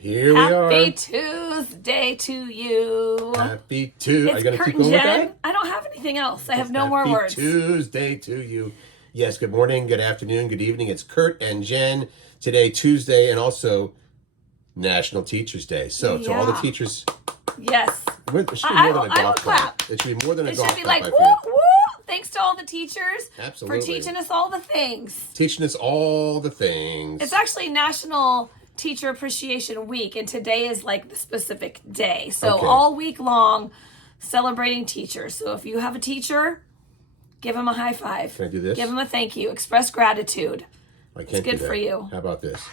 Here we are. Happy Tuesday to you. Happy Tuesday. It's I gotta Curt keep and going with Jen. that? I don't have anything else. I have no more words. Happy Tuesday to you. Yes, good morning, good afternoon, good evening. It's Curt and Jen. Today, Tuesday, and also National Teachers Day. So, to all the teachers... Yes. It should be more than a golf clap. It should be more than a golf clap. It should be like, woo, woo. Thanks to all the teachers Absolutely. for teaching us all the things. Teaching us all the things. It's actually National Teacher Appreciation Week, and today is like the specific day. So all week long, celebrating teachers. So if you have a teacher, give them a high five. Can I do this? Give them a thank you. Express gratitude. I can't It's good do that. for you. How about this?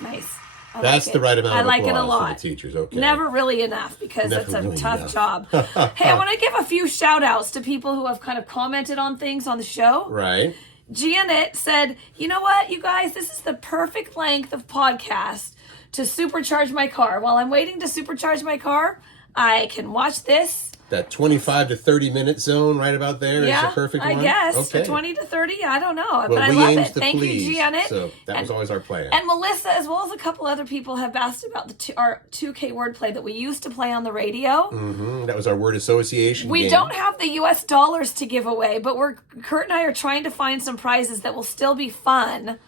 Nice. That's the right amount of applause applause it a lot. for the teachers. Okay. Never really enough because it's a tough job. Hey, I want to give a few shout outs to people who have kind of commented on things on the show. Right. Janet said, you know what, you guys, this is the perfect length of podcast to supercharge my car. While I'm waiting to supercharge my car, I can watch this. That 25 to 30 minute zone right about there is the perfect one? I guess. Okay. 20 to 30, I don't know. Well, but I we love aimed it. to Thank please, you, Janet. So that was always our plan. And Melissa, as well as a couple other people, have asked about our 2K wordplay that we used to play on the radio. Mm-hmm. That was our word association We game. don't have the US dollars to give away, but Curt and I are trying to find some prizes that will still be fun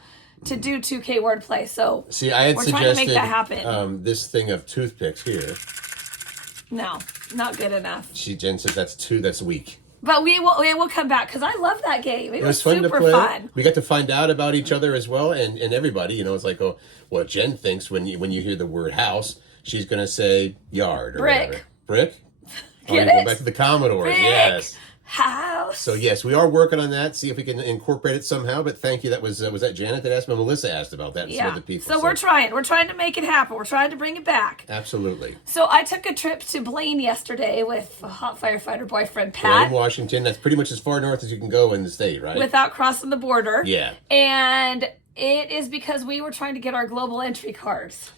to do 2K wordplay. So see, I had we're suggested trying to make that happen. This thing of toothpicks here. No, not good enough. Jen said that's weak. But we will come back because I love that game. It was fun super to play. fun. We got to find out about each other as well, and everybody. You know, it's like, oh, what Jen thinks when you hear the word house, she's gonna say yard or brick. whatever. Brick. Get Going it? back to the Commodores. Brick. Yes. House. So yes, we are working on that. See if we can incorporate it somehow. But thank you. That was that Janet that asked, but Melissa asked about that. And some other people. So we're trying. We're trying to make it happen. We're trying to bring it back. Absolutely. So I took a trip to Blaine yesterday with a hot firefighter boyfriend Pat. Right in Washington. That's pretty much as far north as you can go in the state, right? Without crossing the border. Yeah. And it is because we were trying to get our global entry cards.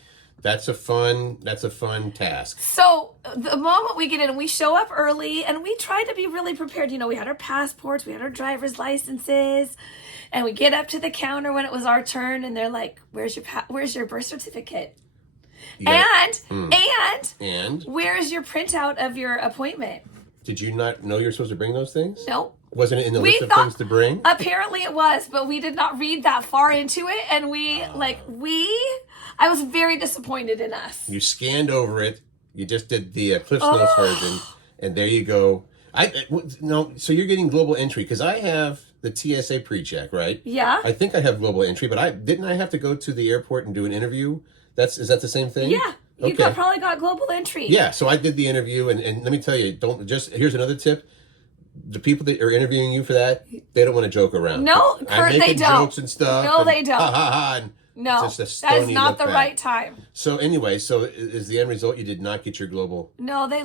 That's a fun task. So the moment we get in, we show up early and we try to be really prepared. You know, we had our passports, we had our driver's licenses, and we get up to the counter when it was our turn, and they're like, "Where's your birth certificate? And where's your printout of your appointment?" Did you not know you're supposed to bring those things? No. Wasn't it in the list of things to bring? Apparently it was, but we did not read that far into it, and I was very disappointed in us. You scanned over it. You just did the Cliff's Notes version, and there you go. So you're getting global entry because I have the TSA pre-check, right? Yeah. I think I have global entry, but didn't I have to go to the airport and do an interview? Is that the same thing? Yeah. You Okay. probably got global entry. Yeah, so I did the interview, and let me tell you, here's another tip. The people that are interviewing you for that, they don't want to joke around. No, Curt, they don't. Jokes and stuff. No, they don't. Ha, ha, ha, and no, it's just that is not the right time. So anyway, is the end result you did not get your global No, they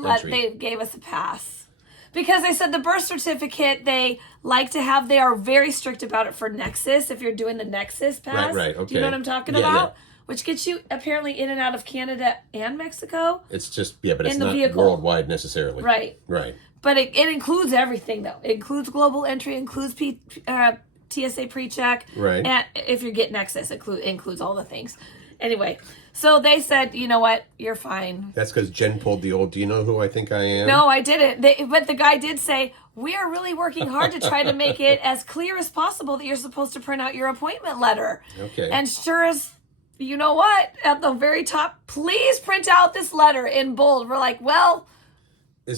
gave us a pass. Because they said the birth certificate, they like to have, they are very strict about it for Nexus, if you're doing the Nexus pass. Right, okay. Do you know what I'm talking about? Yeah. Which gets you apparently in and out of Canada and Mexico. It's just, but it's not vehicle. Worldwide necessarily. Right. Right. But it includes everything, though. It includes global entry, includes TSA pre-check. Right. And if you get Nexus, it includes all the things. Anyway, so they said, you know what, you're fine. That's because Jen pulled the old, do you know who I think I am? No, I didn't. But the guy did say, we are really working hard to try to make it as clear as possible that you're supposed to print out your appointment letter. Okay. And sure as, you know what, at the very top, please print out this letter in bold. We're like, well...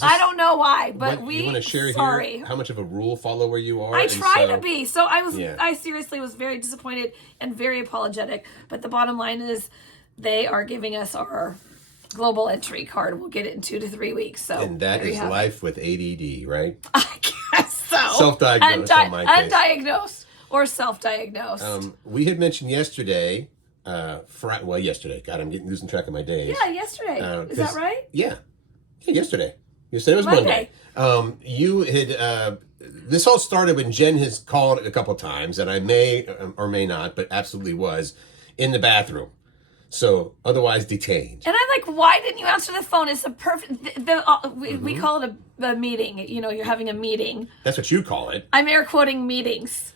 I don't know why, but you want to share here how much of a rule follower you are? I try to be. So I seriously was very disappointed and very apologetic. But the bottom line is they are giving us our global entry card. We'll get it in 2 to 3 weeks. So and that is life with ADD, right? I guess so. Self-diagnosed in my case. Undiagnosed or self-diagnosed. We had mentioned yesterday, yesterday. God, I'm losing track of my days. Yeah, yesterday. Is that right? Yeah, yesterday. You said it was Monday. You had, this all started when Jen has called a couple times, and I may or may not, but absolutely was, in the bathroom. So, otherwise detained. And I'm like, why didn't you answer the phone? It's a perfect, we call it a meeting. You know, you're having a meeting. That's what you call it. I'm air quoting meetings.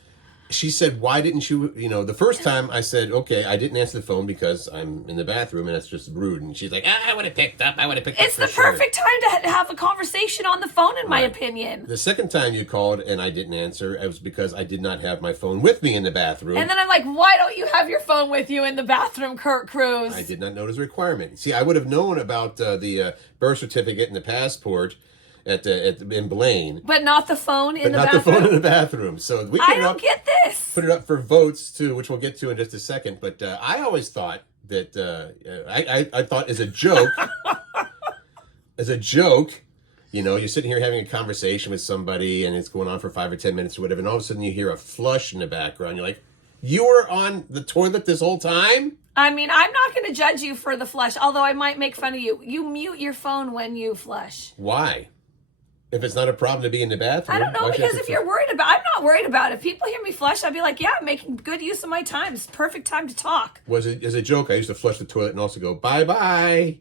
she said, why didn't you, the first time I said, okay, I didn't answer the phone because I'm in the bathroom and that's just rude. And she's like, I would have picked up. It's the perfect time to have a conversation on the phone, in my opinion. The second time you called and I didn't answer, it was because I did not have my phone with me in the bathroom. And then I'm like, why don't you have your phone with you in the bathroom, Curt Cruz? I did not know it was a requirement. See, I would have known about the birth certificate and the passport in Blaine. But not the phone in the bathroom? Not the phone in the bathroom. So we I don't get this. Put it up for votes, too, which we'll get to in just a second. But I always thought that, I thought as a joke, you're sitting here having a conversation with somebody and it's going on for 5 or 10 minutes or whatever, and all of a sudden you hear a flush in the background. You're like, you were on the toilet this whole time? I mean, I'm not going to judge you for the flush, although I might make fun of you. You mute your phone when you flush. Why? If it's not a problem to be in the bathroom. I don't know, because if you're worried about, I'm not worried about it. If people hear me flush, I'd be like, yeah, I'm making good use of my time. It's perfect time to talk. As a joke, I used to flush the toilet and also go, bye-bye,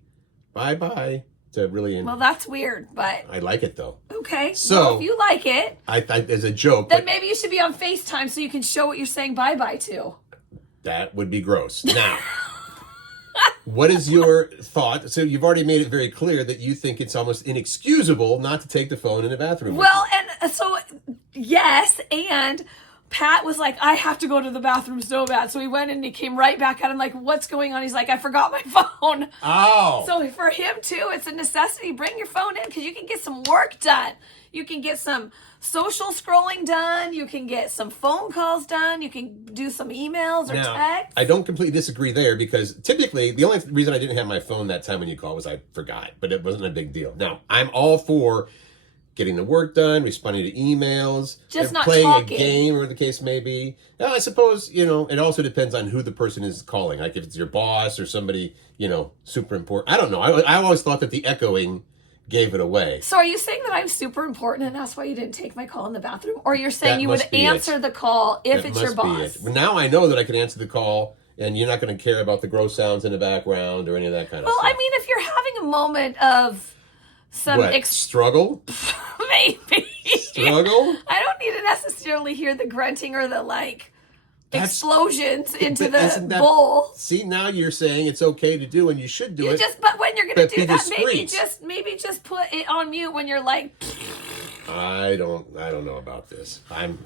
bye-bye. To really. Well, that's weird, but. I like it, though. Okay. So. Well, if you like it. As a joke. Then maybe you should be on FaceTime so you can show what you're saying bye-bye to. That would be gross. Now. What is your thought? So you've already made it very clear that you think it's almost inexcusable not to take the phone in the bathroom. Well, and so, yes, and Pat was like, I have to go to the bathroom so bad. So he went and he came right back at him like, what's going on? He's like, I forgot my phone. Oh. So for him, too, it's a necessity. Bring your phone in because you can get some work done. You can get some social scrolling done. You can get some phone calls done. You can do some emails or texts. I don't completely disagree there because typically the only reason I didn't have my phone that time when you called was I forgot, but it wasn't a big deal. Now, I'm all for getting the work done, responding to emails, just not playing talking. A game or the case may be. Now, I suppose, it also depends on who the person is calling. Like if it's your boss or somebody, super important. I don't know. I always thought that the echoing gave it away. So are you saying that I'm super important and that's why you didn't take my call in the bathroom? Or you're saying you would answer the call if it's your boss? Now I know that I can answer the call and you're not going to care about the gross sounds in the background or any of that kind of stuff. Well, I mean, if you're having a moment of some... struggle? Maybe. Struggle? I don't need to necessarily hear the grunting or the, explosions into the bowl. See, now you're saying it's okay to do and you should do it. But when you're going to do that, discreet. maybe just put it on mute when you're like... I don't know about this. I'm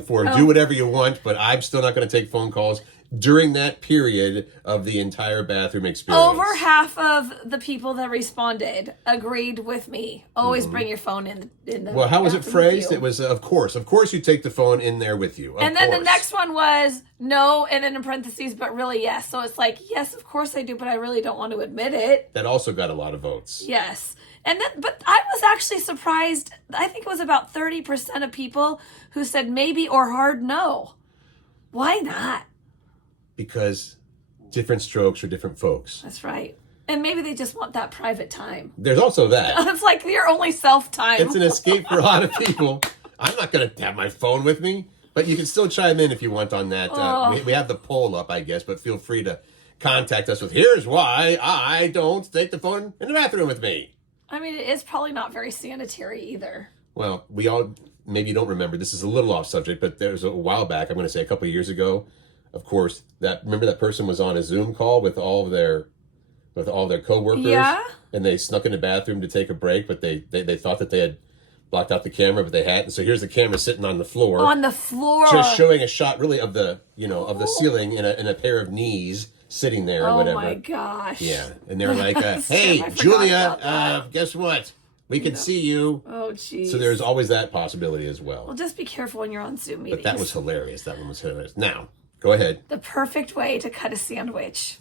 for Oh. Do whatever you want, but I'm still not going to take phone calls during that period of the entire bathroom experience. Over half of the people that responded agreed with me. Always bring your phone in the Well, how was it phrased? It was, of course you take the phone in there with you. And then the next one was no, and then in parentheses, but really yes. So it's like, yes, of course I do, but I really don't want to admit it. That also got a lot of votes. Yes. But I was actually surprised. I think it was about 30% of people who said maybe or hard no. Why not? Because different strokes for different folks. That's right. And maybe they just want that private time. There's also that. It's like your only self-time. It's an escape for a lot of people. I'm not going to have my phone with me, but you can still chime in if you want on that. We have the poll up, I guess, but feel free to contact us with, here's why I don't take the phone in the bathroom with me. I mean, it is probably not very sanitary either. Well, we all, maybe you don't remember, this is a little off subject, but there was a while back, I'm going to say a couple of years ago, of course, remember that person was on a Zoom call with all of their coworkers? Yeah. And they snuck in the bathroom to take a break, but they thought that they had blocked out the camera, but they hadn't. So here's the camera sitting on the floor. On the floor. Just showing a shot really of the ceiling in a pair of knees sitting there or whatever. Oh my gosh. Yeah. And they're like, hey, Julia, guess what? We can see you. Oh, geez. So there's always that possibility as well. Well, just be careful when you're on Zoom meetings. But that was hilarious. That one was hilarious. Now, go ahead. The perfect way to cut a sandwich.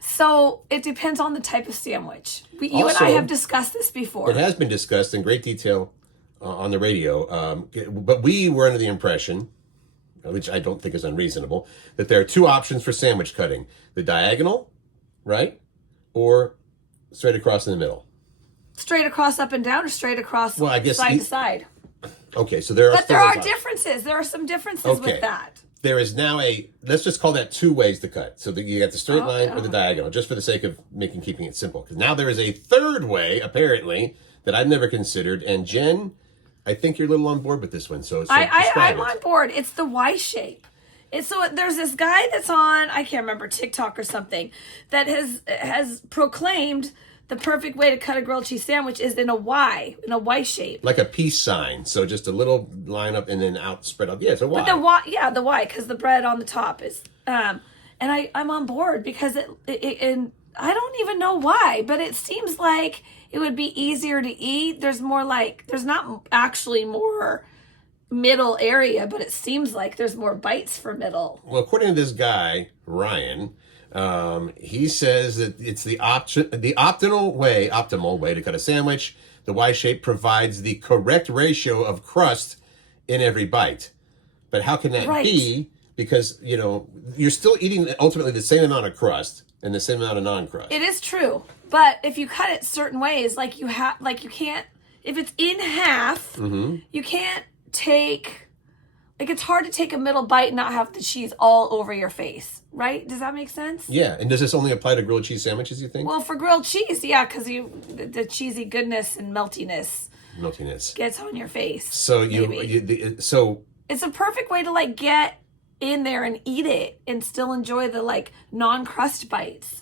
So it depends on the type of sandwich. You and I have discussed this before. It has been discussed in great detail on the radio. But we were under the impression, which I don't think is unreasonable, that there are two options for sandwich cutting. The diagonal, right? Or straight across in the middle. Straight across up and down or straight across side to side? Okay, so there are... But there are differences. There are some differences with that. There is now let's just call that two ways to cut. So you got the straight line or the diagonal, just for the sake of keeping it simple. Because now there is a third way, apparently, that I've never considered. And Jen I think you're a little on board with this one. So describe I'm it. on board. It's the Y shape. It's so there's this guy that's on, I can't remember, TikTok or something, that has proclaimed the perfect way to cut a grilled cheese sandwich is in a Y shape. Like a peace sign. So just a little line up and then out, spread out. Yeah, it's a Y. But the Y, yeah, the Y, because the bread on the top is, and I'm on board because and I don't even know why, but it seems like it would be easier to eat. There's not actually more middle area, but it seems like there's more bites for middle. Well, according to this guy, Ryan, he says that it's the optimal way to cut a sandwich. The Y shape provides the correct ratio of crust in every bite. But how can that be? Because, you're still eating ultimately the same amount of crust and the same amount of non-crust. It is true. But if you cut it certain ways, you can't, if it's in half, you can't take, it's hard to take a middle bite and not have the cheese all over your face, right? Does that make sense? Yeah, and does this only apply to grilled cheese sandwiches, you think? Well, for grilled cheese, yeah, because the cheesy goodness and meltiness gets on your face. So so it's a perfect way to get in there and eat it and still enjoy the non-crust bites.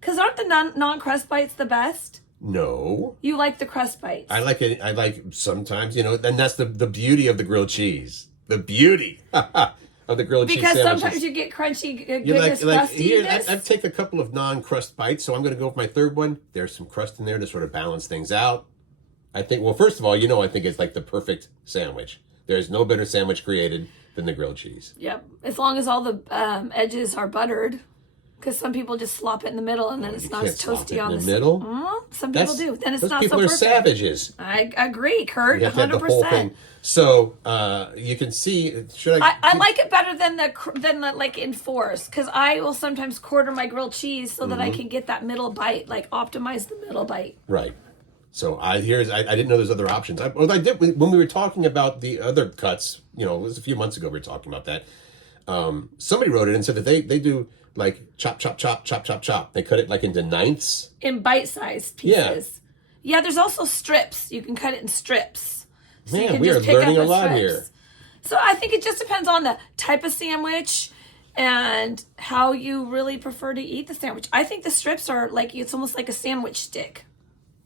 Because aren't the non-crust bites the best? No. You like the crust bites. I like it. I like sometimes, and that's the beauty of the grilled cheese. The beauty of the grilled cheese sandwiches. Because sometimes you get crunchy goodness, crustiness. I've taken a couple of non-crust bites, so I'm going to go with my third one. There's some crust in there to sort of balance things out. I think, well, first of all, I think it's like the perfect sandwich. There's no better sandwich created than the grilled cheese. Yep. As long as all the edges are buttered. Because some people just slop it in the middle and then it's not as toasty on the middle. Some people do. Then it's not so perfect. Those people are savages. I agree, Curt. You have 100%. to have the whole thing. So you can see. I like it better than the in fours because I will sometimes quarter my grilled cheese so that I can get that middle bite, optimize the middle bite. Right. So I didn't know there's other options. I did when we were talking about the other cuts. It was a few months ago we were talking about that. Somebody wrote it and said that they do chop, chop, chop, chop, chop, chop. They cut it into ninths. In bite-sized pieces. Yeah, there's also strips. You can cut it in strips. So Man, we are learning a lot here. So I think it just depends on the type of sandwich and how you really prefer to eat the sandwich. I think the strips are it's almost like a sandwich stick.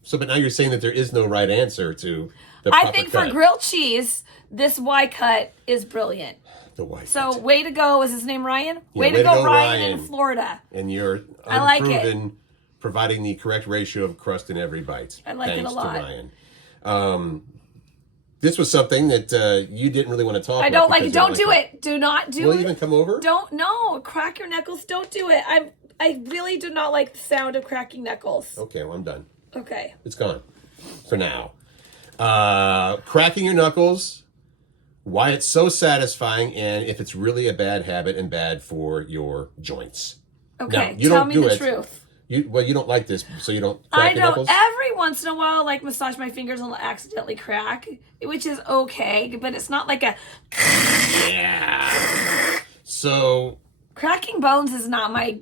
So, but now you're saying that there is no right answer to the proper I think cut. For grilled cheese, this Y cut is brilliant. The Y So cut. way to go. Is his name Ryan? Yeah, way to go, Ryan in Florida. And you're unproven providing the correct ratio of crust in every bite. I like it a lot. Thanks to Ryan. This was something that you didn't really want to talk about. I don't like it. Don't do it. Do not do it. Will you even come over? No. Crack your knuckles. Don't do it. I really do not like the sound of cracking knuckles. Okay, well, I'm done. Okay. It's gone. For now. Cracking your knuckles, why it's so satisfying, and if it's really a bad habit and bad for your joints. Okay, now, you tell don't me do the it. Truth. You don't like this, so you don't crack your knuckles? Every once in a while, massage my fingers and accidentally crack, which is okay, but it's not like a... Yeah. So... Cracking bones is not my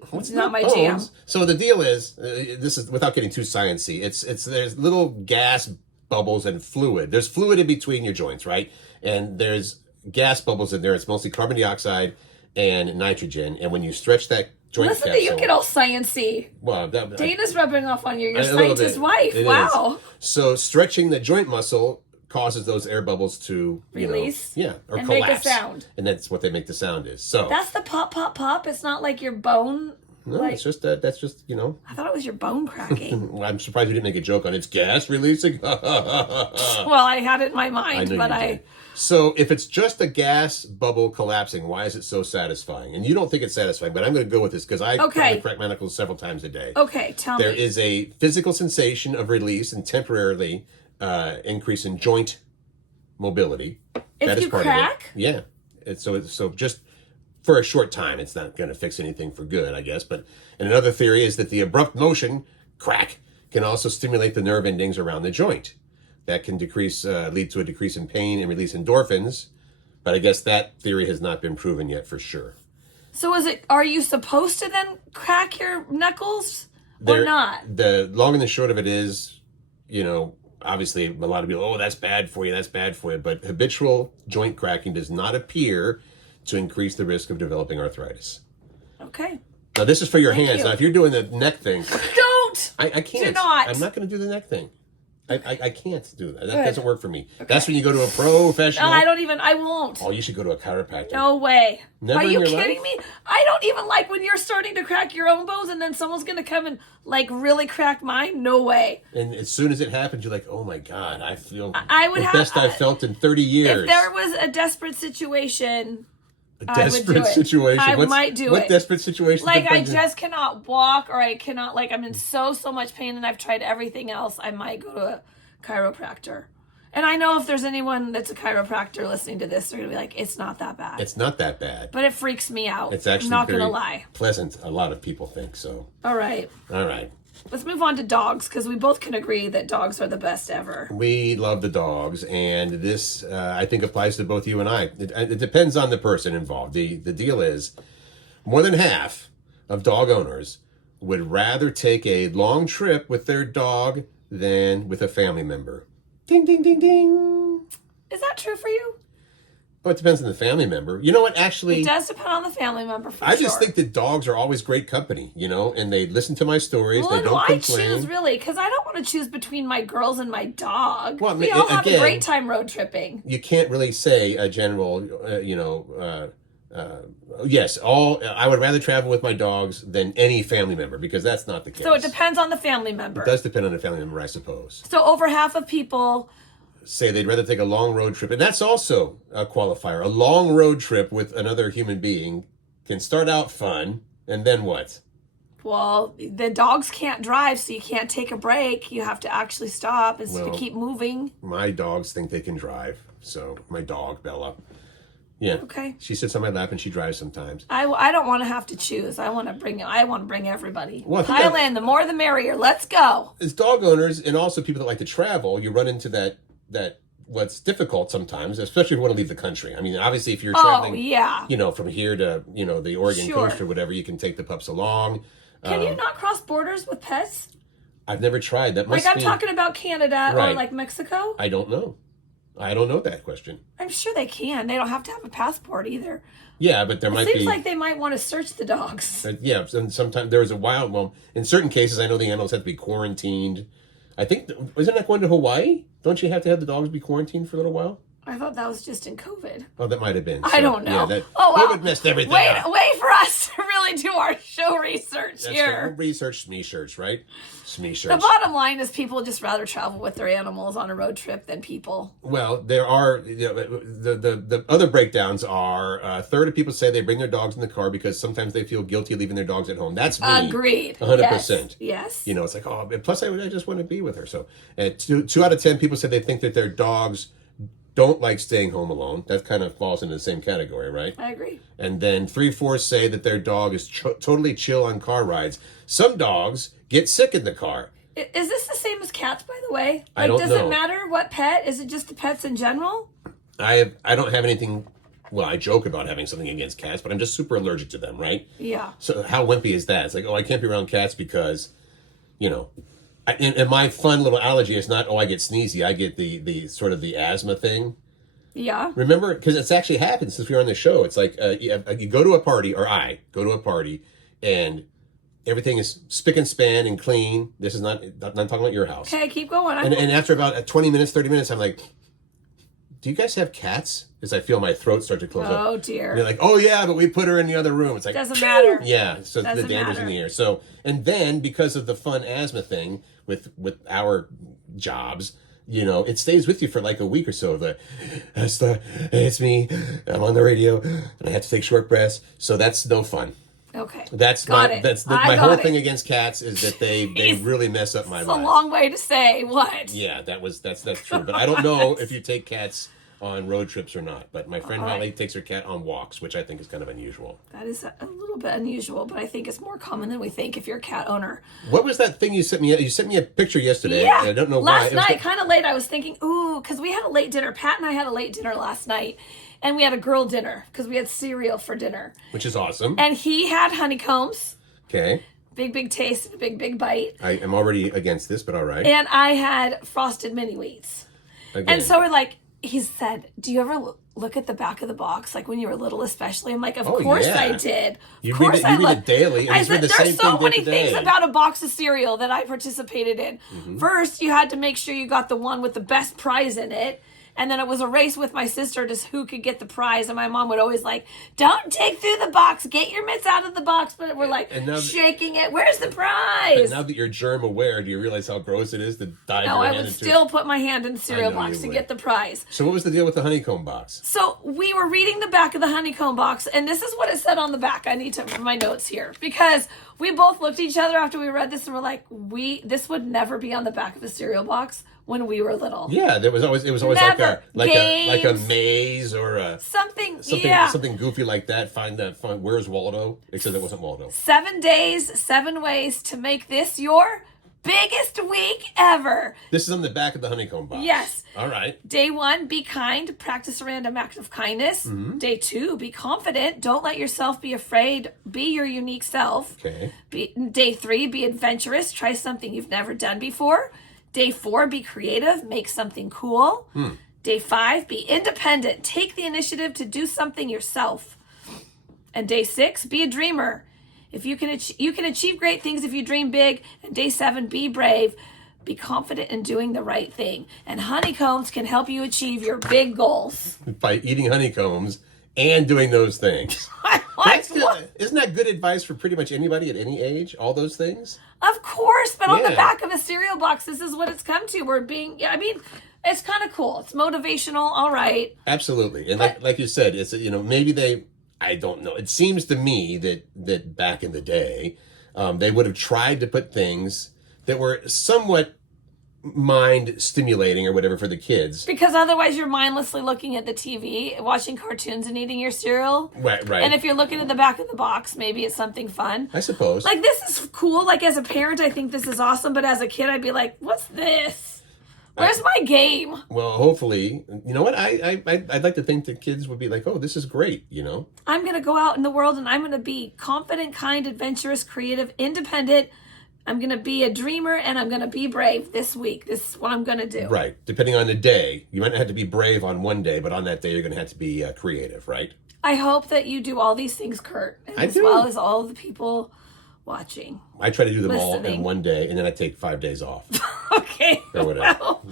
jam. So the deal is, this is without getting too sciencey. It's there's little gas bubbles and fluid. There's fluid in between your joints, right? And there's gas bubbles in there. It's mostly carbon dioxide and nitrogen. And when you stretch that joint Listen capsule, to you get all sciencey. Well, Dana's rubbing off on you. You're scientist wife. Wow. So stretching the joint muscle causes those air bubbles to release, or and collapse, make a sound, and that's what they make the sound is. So that's the pop, pop, pop. It's not like your bone. No, it's just that. That's just I thought it was your bone cracking. Well, I'm surprised you didn't make a joke on it's gas releasing. Well, I had it in my mind, So if it's just a gas bubble collapsing, why is it so satisfying? And you don't think it's satisfying, but I'm going to go with this because I crack my knuckles several times a day. Okay, tell me. There is a physical sensation of release and temporarily increase in joint mobility. If you crack? Yeah. So just for a short time, it's not going to fix anything for good, I guess. But and another theory is that the abrupt motion, crack, can also stimulate the nerve endings around the joint. That can lead to a decrease in pain and release endorphins. But I guess that theory has not been proven yet for sure. So are you supposed to then crack your knuckles or not? The long and the short of it is, obviously, a lot of people, oh, that's bad for you, that's bad for you. But habitual joint cracking does not appear to increase the risk of developing arthritis. Okay. Now, this is for your hands. you. Now, if you're doing the neck thing, Don't. I can't. Do not. I'm not going to do the neck thing. I can't do that. That doesn't work for me. Okay. That's when you go to a professional. No, I won't. Oh, you should go to a chiropractor. No way. Never Are in you your kidding life? me? I don't even like when you're starting to crack your own bones and then someone's going to come and like really crack mine. No way. And as soon as it happens, you're like, oh my God, I feel I would the have, best I've felt in 30 years. If there was a desperate situation, A desperate I would do it. situation? I might do it. What desperate situation? Like I just cannot walk or I cannot, like I'm in so much pain and I've tried everything else, I might go to a chiropractor. And I know if there's anyone that's a chiropractor listening to this, they're going to be like, it's not that bad. It's not that bad. But it freaks me out. It's actually I'm not very going to lie. pleasant. A lot of people think so. All right. All right. Let's move on to dogs because we both can agree that dogs are the best ever. We love the dogs, and this, I think, applies to both you and I. It depends on the person involved. The deal is, more than half of dog owners would rather take a long trip with their dog than with a family member. Ding, ding, ding, ding. Is that true for you? Well, it depends on the family member. You know what, actually... It does depend on the family member, for I sure. just think that dogs are always great company, you know, and they listen to my stories. Well, they don't I complain. choose, really, because I don't want to choose between my girls and my dog. Well, we all have again, a great time road tripping. You can't really say a general, yes, I would rather travel with my dogs than any family member, because that's not the case. So it depends on the family member. It does depend on the family member, I suppose. So over half of people... say they'd rather take a long road trip. And that's also a qualifier. A long road trip with another human being can start out fun, and then what? Well, the dogs can't drive, so you can't take a break. You have to actually stop and keep moving. My dogs think they can drive. So my dog, Bella. Yeah. Okay. She sits on my lap and she drives sometimes. I don't want to have to choose. I want to bring everybody. Well, Thailand, the more the merrier. Let's go. As dog owners and also people that like to travel, you run into that what's difficult sometimes, especially if you want to leave the country. I mean, obviously, if you're traveling, from here to, the Oregon coast or whatever, you can take the pups along. Can you not cross borders with pets? I've never tried. That must I'm talking about Canada or like Mexico. I don't know. I don't know that question. I'm sure they can. They don't have to have a passport either. Yeah, but it seems like they might want to search the dogs. Yeah, and sometimes there was in certain cases, I know the animals have to be quarantined. I think, isn't that going to Hawaii? Don't you have to have the dogs be quarantined for a little while? I thought that was just in COVID. Oh, that might have been. I don't know. Yeah, wow. COVID messed everything up. Wait for us to really do our show research here. Research, SME-search, right? SME-search. The bottom line is people just rather travel with their animals on a road trip than people. Well, there are, the other breakdowns are, a third of people say they bring their dogs in the car because sometimes they feel guilty leaving their dogs at home. That's me. Agreed. 100%. Yes. It's like, oh, plus I just want to be with her. So 2 out of 10 people said they think that their dogs don't like staying home alone. That kind of falls into the same category, right? I agree. And then 3/4 say that their dog is totally chill on car rides. Some dogs get sick in the car. Is this the same as cats, by the way? I don't know. Does it matter what pet? Is it just the pets in general? I don't have anything. Well, I joke about having something against cats, but I'm just super allergic to them, right? Yeah. So how wimpy is that? It's like, I can't be around cats because, and my fun little allergy is not, I get sneezy. I get the sort of the asthma thing. Yeah. Remember? Because it's actually happened since we were on the show. It's like you go to a party, or I go to a party, and everything is spick and span and clean. This is not talking about your house. Okay, keep going. And after about 20 minutes, 30 minutes, I'm like, do you guys have cats? As I feel my throat start to close up. Oh, dear. And they're like, oh, yeah, but we put her in the other room. It's like, doesn't matter. Yeah, so the danger's in the air. So, and then because of the fun asthma thing with our jobs, it stays with you for like a week or so. It's me. I'm on the radio, and I have to take short breaths. So that's no fun. Okay. That's my whole thing against cats is that they really mess up my life. It's a long way to say what. Yeah, that's true. But I don't know if you take cats on road trips or not. But my friend Holly takes her cat on walks, which I think is kind of unusual. That is a little bit unusual, but I think it's more common than we think if you're a cat owner. What was that thing you sent me? You sent me a picture yesterday. Yeah. I don't know why. Last night, kind of late, I was thinking, because we had a late dinner. Pat and I had a late dinner last night. And we had a girl dinner because we had cereal for dinner. Which is awesome. And he had honeycombs. Okay. Big taste, and a big bite. I am already against this, but all right. And I had frosted mini wheats. Again. And so we're like, he said, do you ever look at the back of the box, like when you were little especially? I'm like, of course I did. You read it daily. I said, there's so many things about a box of cereal that I participated in. Mm-hmm. First, you had to make sure you got the one with the best prize in it. And then it was a race with my sister to who could get the prize. And my mom would always like, don't dig through the box. Get your mitts out of the box. But we're like shaking it. Where's the prize? But now that you're germ aware, do you realize how gross it is to dive your hand into? No, I would still put my hand in the cereal box to get the prize. So what was the deal with the honeycomb box? So we were reading the back of the honeycomb box. And this is what it said on the back. I need to my notes here. Because we both looked at each other after we read this and we're like, this would never be on the back of a cereal box when we were little. Yeah, it was always never. like a maze or something goofy like that. Find Where's Waldo? Except it wasn't Waldo. 7 days, 7 ways to make this your biggest week ever. This is on the back of the honeycomb box. Yes. All right. Day 1, be kind. Practice a random act of kindness. Mm-hmm. Day 2, be confident. Don't let yourself be afraid. Be your unique self. Okay. Day 3, be adventurous. Try something you've never done before. Day 4, be creative. Make something cool. Day 5, be independent. Take the initiative to do something yourself. And day 6, be a dreamer. If you can achieve great things if you dream big. And day 7, be brave. Be confident in doing the right thing. And honeycombs can help you achieve your big goals. By eating honeycombs and doing those things. Isn't that good advice for pretty much anybody at any age? All those things? Of course, but on the back of a cereal box, this is what it's come to. It's kind of cool. It's motivational, all right. Absolutely. And like you said, it's maybe I don't know. It seems to me that back in the day, they would have tried to put things that were somewhat mind stimulating or whatever for the kids, because otherwise you're mindlessly looking at the TV, watching cartoons and eating your cereal. Right. And if you're looking at the back of the box, maybe it's something fun, I suppose. Like, this is cool. Like, as a parent, I think this is awesome, but as a kid, I'd be like, what's this? Where's my game? Well, hopefully, you know what, I'd like to think that kids would be like, oh, this is great, I'm gonna go out in the world and I'm gonna be confident, kind, adventurous, creative, independent. I'm going to be a dreamer and I'm going to be brave this week. This is what I'm going to do. Right. Depending on the day. You might not have to be brave on one day, but on that day, you're going to have to be creative, right? I hope that you do all these things, Curt, as well as all the people watching. I try to do them all in one day, and then I take 5 days off. Okay. Or whatever. Well,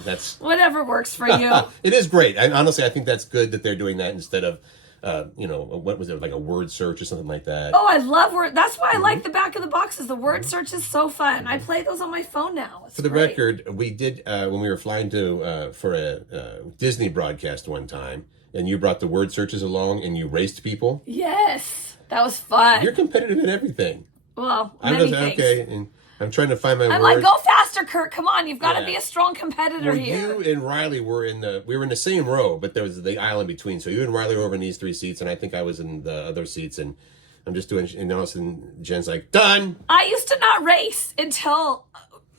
whatever works for you. It is great. Honestly, I think that's good that they're doing that instead of what was it, like a word search or something like that? Oh, I love word. That's why I like the back of the boxes. The word search is so fun. I play those on my phone now. It's For the great. record, we did, when we were flying for a Disney broadcast one time, and you brought the word searches along and you raced people. Yes. That was fun. You're competitive in everything. Well, many things. Okay, and I'm trying to find my words. I'm like, go faster, Curt. Come on, you've got to be a strong competitor here. You and Riley were in the same row, but there was the aisle in between. So you and Riley were over in these 3 seats, and I think I was in the other seats, and I'm just doing, and all of a sudden Jen's like, done. I used to not race until,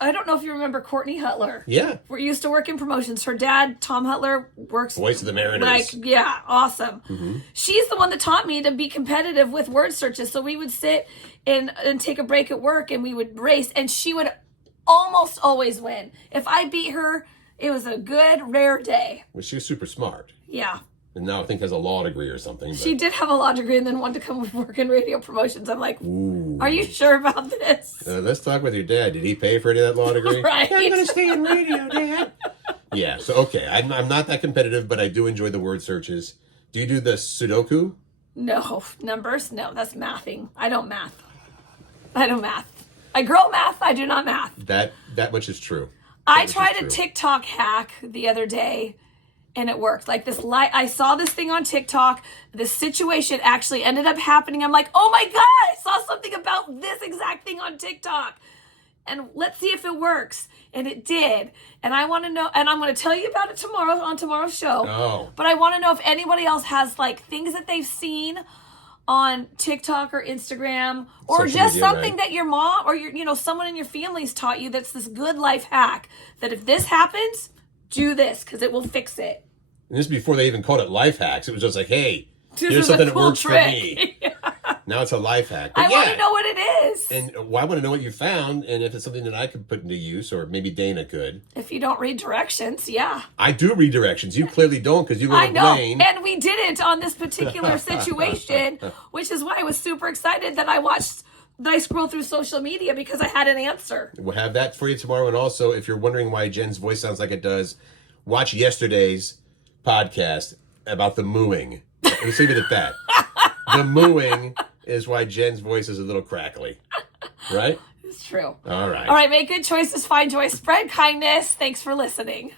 I don't know if you remember Courtney Hutler. Yeah. We used to work in promotions. Her dad, Tom Hutler, works. Voice of the Mariners. Awesome. Mm-hmm. She's the one that taught me to be competitive with word searches. So we would sit and take a break at work and we would race, and she would almost always win. If I beat her, it was a good, rare day. Well, she was super smart. Yeah. And now I think has a law degree or something. But... She did have a law degree and then wanted to come work in radio promotions. I'm like, ooh, are you sure about this? Let's talk with your dad. Did he pay for any of that law degree? Right. I'm going to stay in radio, Dad. Yeah, so okay. I'm not that competitive, but I do enjoy the word searches. Do you do the Sudoku? No. Numbers? No, that's mathing. I don't math. I grow math. I do not math. That much is true. I tried a TikTok hack the other day, and it worked. Like this, I saw this thing on TikTok. The situation actually ended up happening. I'm like, oh my God, I saw something about this exact thing on TikTok. And let's see if it works. And it did. And I want to know, and I'm going to tell you about it tomorrow on tomorrow's show. Oh. But I want to know if anybody else has like things that they've seen on TikTok or Instagram, or Social just media, something right? that your mom or your someone in your family's taught you that's this good life hack that if this happens, do this because it will fix it. And this is before they even called it life hacks. It was just like, hey, This here's is a something cool that works trick. for me. Now it's a life hack. But I want to know what it is. And I want to know what you found, and if it's something that I could put into use, or maybe Dana could. If you don't read directions, yeah. I do read directions. You clearly don't, because you live in Blaine. And we didn't on this particular situation, which is why I was super excited that I scrolled through social media because I had an answer. We'll have that for you tomorrow. And also, if you're wondering why Jen's voice sounds like it does, watch yesterday's podcast about the mooing. Let's leave it at that. The mooing is why Jen's voice is a little crackly. Right? It's true. All right. All right, make good choices, find joy, spread kindness. Thanks for listening.